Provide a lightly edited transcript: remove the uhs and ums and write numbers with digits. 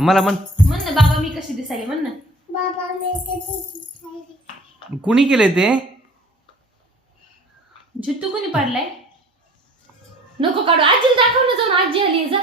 मला म्हण ना बाबा मी कशी दिसायली म्हण ना. बाबा मी कशी दिसायली? कुणी केलंय ते? झुट्टू कोणी पाडलाय? नको काढू, आजीला दाखव ना जाऊन, आजी आली जा.